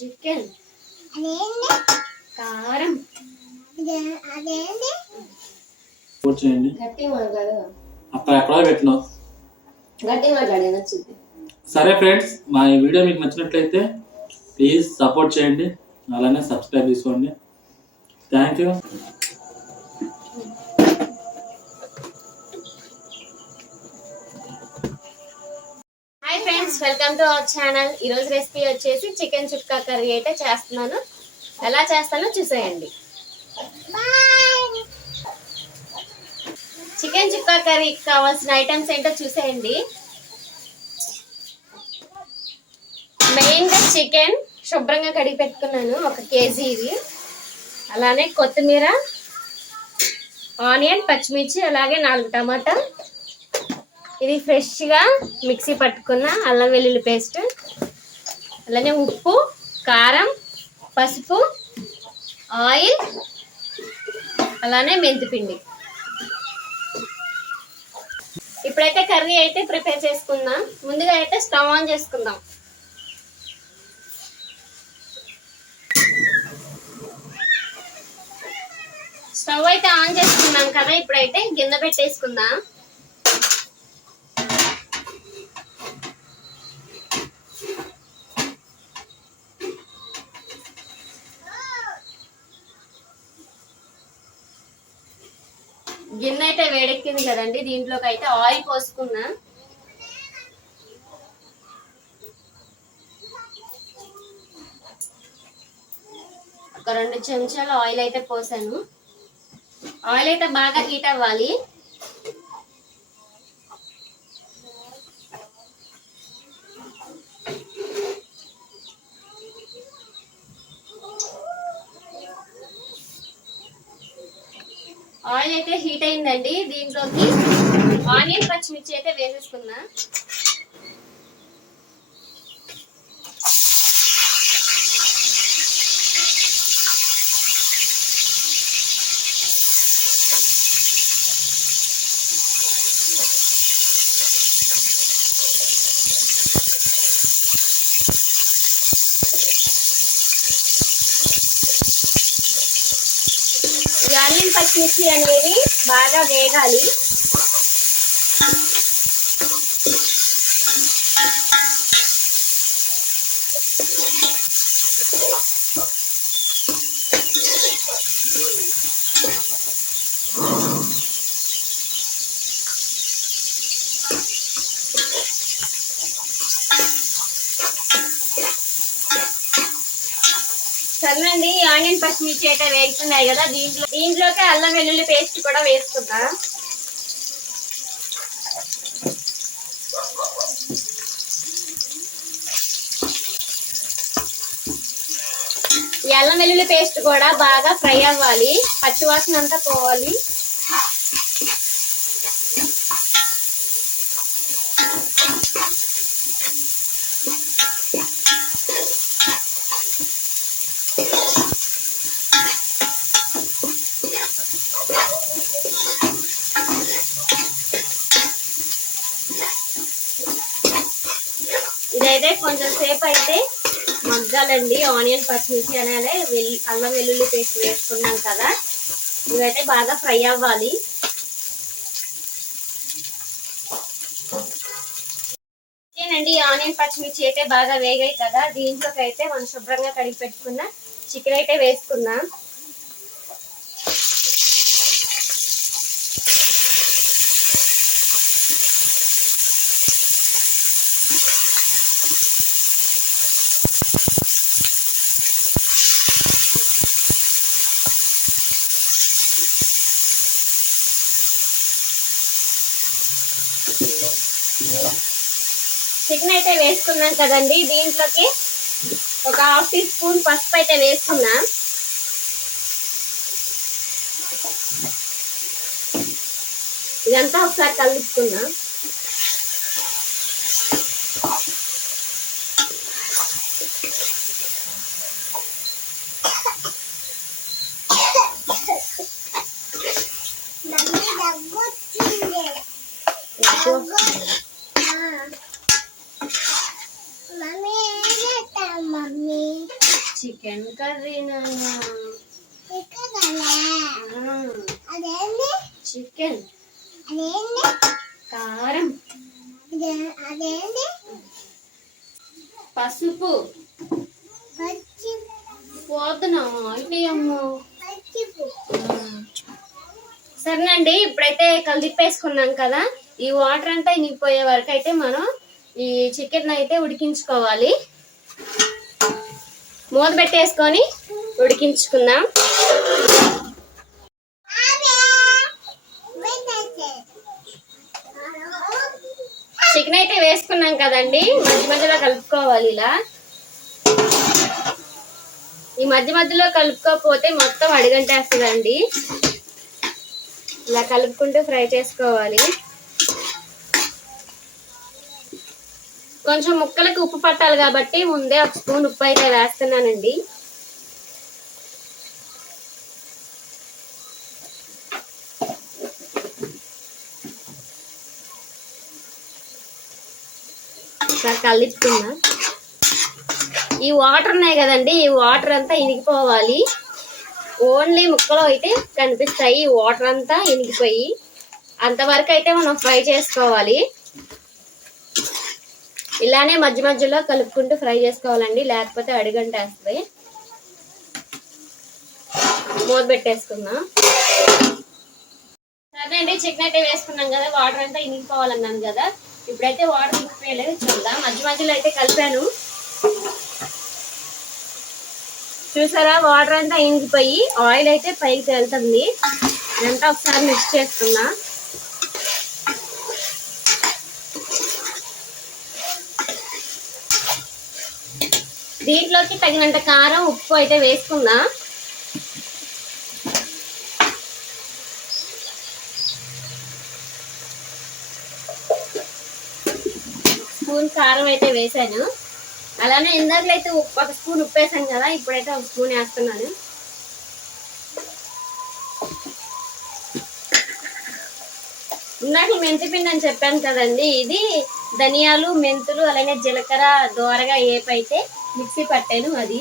Chicken కారం గట్టి మాట్లాడు అక్కడ ఎక్కడో పెట్టినావు. గట్టి మాట్లాడే నచ్చింది. సరే ఫ్రెండ్స్, మా ఈ వీడియో మీకు నచ్చినట్లయితే ప్లీజ్ సపోర్ట్ చేయండి, అలానే సబ్స్క్రైబ్ చేసుకోండి. Thank you. Hi friends, welcome to our channel. ఈరోజు రెసిపీ వచ్చేసి చికెన్ చుక్కా కర్రీ అయితే చేస్తున్నాను. ఎలా చేస్తానో చూసేయండి. చికెన్ చుక్కా కర్రీకి కావాల్సిన ఐటమ్స్ ఏంటో చూసేయండి. మెయిన్గా చికెన్ శుభ్రంగా కడిగి పెట్టుకున్నాను, 1 కేజీ ఇది. అలానే కొత్తిమీర, ఆనియన్, పచ్చిమిర్చి, అలాగే 4 టమాటా. ఇది ఫ్రెష్గా మిక్సీ పట్టుకున్న అల్లం వెల్లుల్లి పేస్ట్, అలానే ఉప్పు, కారం, పసుపు, ఆయిల్, అలానే మెంతిపిండి. ఇప్పుడైతే కర్రీ అయితే ప్రిపేర్ చేసుకుందాం. ముందుగా అయితే స్టవ్ ఆన్ చేసుకుందాం. స్టవ్ అయితే ఆన్ చేసుకున్నాం కదా, ఇప్పుడైతే గిన్నె పెట్టేసుకుందాం. గిన్నె అయితే వేడెక్కింది కదండి, దీంట్లోకి అయితే ఆయిల్ పోసుకున్నా. ఒక 2 చెంచాలు ఆయిల్ అయితే పోసాను. ఆయిల్ అయితే బాగా హీట్ అవ్వాలి. ఆయిల్ అయితే హీట్ అయిందండి, దీంట్లోకి ఆనియన్, పచ్చిమిర్చి అయితే వేసేసుకున్నా. ఆనియన్, పచ్చిమిర్చి అనేవి బాగా వేగాలి. సరేనండి, ఆనియన్, పచ్చిమిర్చి అయితే వేగుతున్నాయి కదా, దీంట్లోకి అల్లం వెల్లుల్లి పేస్ట్ కూడా వేసుకుందా. ఈ అల్లం వెల్లుల్లి పేస్ట్ కూడా బాగా ఫ్రై అవ్వాలి, పచ్చివాసన అంతా పోవాలి. ఇదైతే కొంచెం సేపు అయితే మగ్గాలండి. ఆనియన్, పచ్చిమిర్చి అనేది అల్లం వెల్లుల్లి పేస్ట్ వేసుకున్నాం కదా, ఇవైతే బాగా ఫ్రై అవ్వాలి. ఓకేనండి, ఆనియన్, పచ్చిమిర్చి అయితే బాగా వేగాయి కదా, దీంట్లోకి అయితే మనం శుభ్రంగా కడిగి పెట్టుకున్న చికెన్ అయితే వేసుకుందాం. చికెన్ అయితే వేసుకున్నాం కదండి, దీంట్లోకి ఒక 1/2 టీ స్పూన్ పసుపు అయితే వేసుకున్నాం. ఇదంతా ఒకసారి కలుపుకున్నాం. చికెన్ కర్రీనా? చికెన్, కారం, పసుపు, పోతున్నా అయితే అమ్మో. సరేనండి, ఇప్పుడైతే కలిపేసుకున్నాం కదా, ఈ వాటర్ అంతా ఇనిగిపోయే వరకు అయితే మనం ఈ చికెన్ అయితే ఉడికించుకోవాలి. మూత పెట్టేసుకొని ఉడికించుకుందాం. చికెన్ అయితే వేసుకున్నాం కదండి, మధ్య మధ్యలో కలుపుకోవాలి. ఇలా ఈ మధ్య మధ్యలో కలుపుకోకపోతే మొత్తం అడుగంటేస్తుందండి. ఇలా కలుపుకుంటూ ఫ్రై చేసుకోవాలి. కొంచెం ముక్కలకి ఉప్పు పట్టాలి కాబట్టి ముందే ఒక స్పూన్ ఉప్పు అయితే వేస్తున్నానండి. కలుపుతున్నా. ఈ వాటర్ ఉన్నాయి కదండి, ఈ వాటర్ అంతా ఇనిగిపోవాలి. ఓన్లీ ముక్కలు అయితే కనిపిస్తాయి, ఈ వాటర్ అంతా ఇనిగిపోయి అంతవరకు అయితే మనం ఫ్రై చేసుకోవాలి. ఇలానే మధ్య మధ్యలో కలుపుకుంటూ ఫ్రై చేసుకోవాలండి, లేకపోతే అడుగంటేస్తుంది. మూత పెట్టేసుకుందాం. సరే అండి, చికెన్ అయితే వేసుకున్నాం కదా, వాటర్ అంతా ఇనిగిపోవాలన్నాను కదా, ఇప్పుడైతే వాటర్ ఇనిగిపోయలేదు చూద్దాం. మధ్య మధ్యలో అయితే కలిపాను, చూసారా? వాటర్ అంతా ఇనిగిపోయి ఆయిల్ అయితే పైకి తేలుతుంది. ఇదంతా ఒకసారి మిక్స్ చేసుకున్నా. దీంట్లోకి తగినంత కారం, ఉప్పు అయితే వేసుకున్నా. స్పూన్ కారం అయితే వేసాను. అలానే ఇందాకలో అయితే ఒక స్పూన్ ఉప్పు వేసాను కదా, ఇప్పుడైతే ఒక స్పూన్ వేస్తున్నాను. ఇందాక మెంతి పిండి అని చెప్పాను కదండి, ఇది ధనియాలు, మెంతులు, అలానే జీలకర్ర దోరగా ఏపైతే మిక్సీ పట్టాను, అది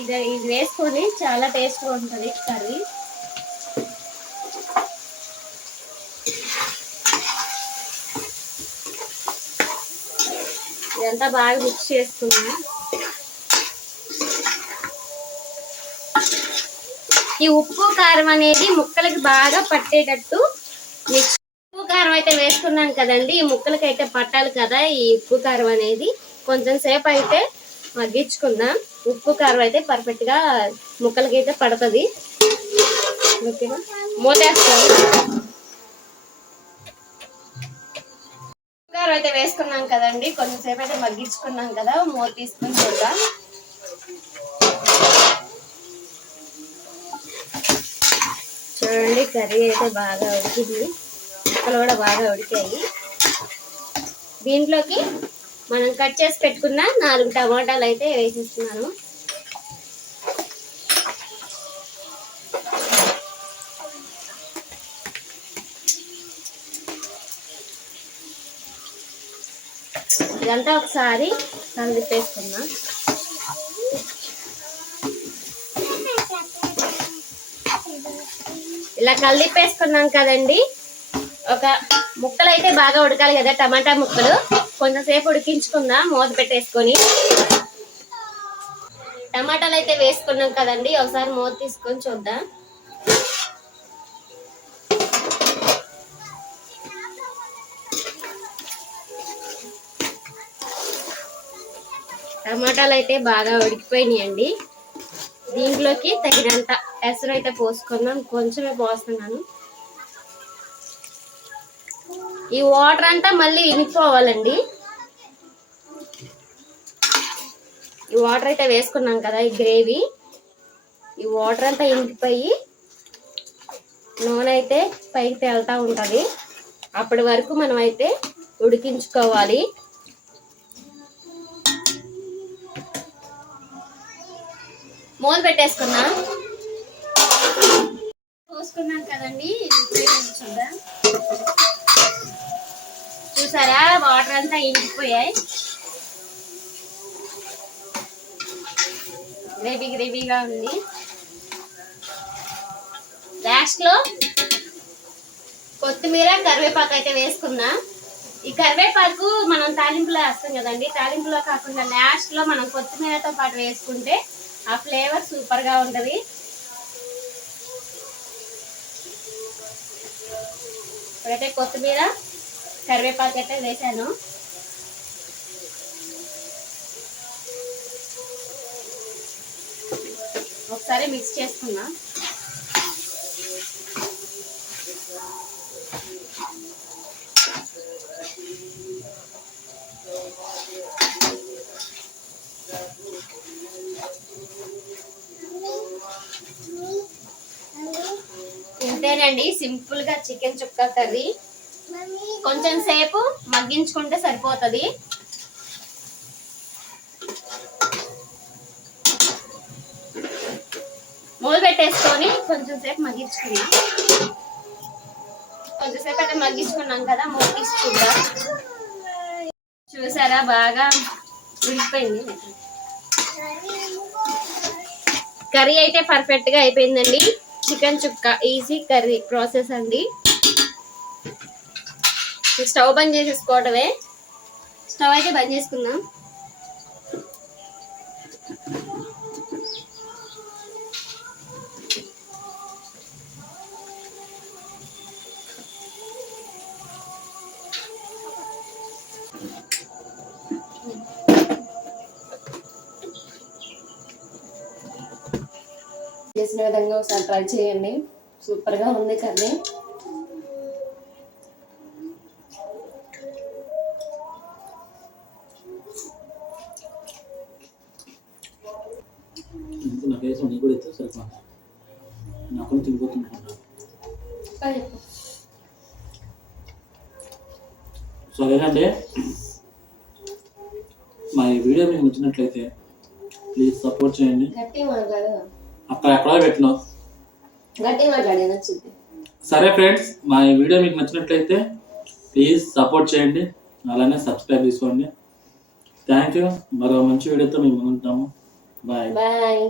ఇది వేసుకొని చాలా టేస్ట్గా ఉంటుంది కర్రీ. ఇదంతా బాగా మిక్స్ చేసుకున్నా. ఈ ఉప్పు కారం అనేది ముక్కలకి బాగా పట్టేటట్టు మిక్స్. ఉప్పు కారం అయితే వేసుకున్నాను కదండి, ఈ ముక్కలకి అయితే పట్టాలి కదా ఈ ఉప్పు కారం అనేది. కొంచెం సేపు అయితే మగ్గించుకుందాం. ఉప్పు కారం అయితే పర్ఫెక్ట్ గా ముక్కలకి అయితే పడుతుంది. ఓకేనా? మూతేస్తాను. కారం అయితే వేసుకున్నాం కదండి, కొంచెం సేపు అయితే మగ్గించుకున్నాం కదా, మూత తీసుకుని చూద్దాం. చూడండి, కర్రీ అయితే బాగా ఉడికింది, ముక్కలు కూడా బాగా ఉడికాయి. దీంట్లోకి మనం కట్ చేసి పెట్టుకున్న 4 టమాటాలు అయితే వేసేస్తున్నాను. ఇదంతా ఒకసారి కలిపేసుకున్నా. ఇలా కలిపేసుకున్నాం కదండి, ఒక ముక్కలు అయితే బాగా ఉడకాలి కదా, టమాటా ముక్కలు కొంచెం సేపు ఉడికించుకుందాం మూత పెట్టేసుకొని. టమాటాలు అయితే వేసుకున్నాం కదండి, ఒకసారి మూత తీసుకొని చూద్దాం. టమాటాలు అయితే బాగా ఉడికిపోయినాయండి. దీంట్లోకి తగినంత ఎసరు అయితే పోసుకున్నాం, కొంచెమే పోస్తున్నాను. ఈ వాటర్ అంతా మళ్ళీ ఇనిపోవాలండి. ఈ వాటర్ అయితే వేసుకున్నాం కదా, ఈ గ్రేవీ, ఈ వాటర్ అంతా ఇంకిపోయి నూనె అయితే పైకి తేలుతూ ఉంటుంది. అప్పటి వరకు మనం అయితే ఉడికించుకోవాలి. మూత పెట్టేసుకున్నా. పోసుకున్నాం కదండి, చూద్దాం. చూసారా, వాటర్ అంతా ఇంకిపోయాయి. గ్రేవీగా ఉంది. లాస్ట్ లో కొత్తిమీర కరివేపాకు అయితే వేసుకున్నా. ఈ కరివేపాకు మనం తాలింపులో వేస్తాం కదండి, తాలింపులో కాకుండా లాస్ట్ లో మనం కొత్తిమీరతో పాటు వేసుకుంటే ఆ ఫ్లేవర్ సూపర్ గా ఉంటది. ఇప్పుడైతే కొత్తిమీర కరివేపాకు అయితే వేసాను. ఒకసారి మిక్స్ చేసుకున్నా. ఇంతేనండి, సింపుల్ గా చికెన్ చుక్క కర్రీ. కొంచెం సేపు మగ్గించుకుంటే సరిపోతుంది. మూలు పెట్టేసుకొని కొంచెం సేపు మగ్గించుకున్నా. కొంచెం సేపు అయితే మగ్గించుకున్నాం కదా, మూలు తీసుకుంటా. చూసారా, బాగా ఉడికిపోయింది. కర్రీ అయితే పర్ఫెక్ట్ గా అయిపోయిందండి. చికెన్ చుక్క ఈజీ కర్రీ ప్రాసెస్ అండి. స్టవ్ బంద్ చేసేసుకోవడమే. స్టవ్ అయితే బంద్ చేసుకుందాం. చేసిన విధంగా ఒకసారి ట్రై చేయండి, సూపర్ గా ఉంది కర్రీ. నాకేసం నీ కూడా ఇస్తే సరిపోతుంది. నాకు తినిపోతుంటాను. సరేనండి, మా ఈ వీడియో మీకు నచ్చినట్లయితే ప్లీజ్ సపోర్ట్ చేయండి. అక్కడెక్కడో పెట్టినావు. సరే ఫ్రెండ్స్, మా ఈ వీడియో మీకు నచ్చినట్లయితే ప్లీజ్ సపోర్ట్ చేయండి, అలానే సబ్స్క్రైబ్ చేసుకోండి. Thank you. మరో మంచి వీడియోతో మేము ముందుంటాము. బాయ్.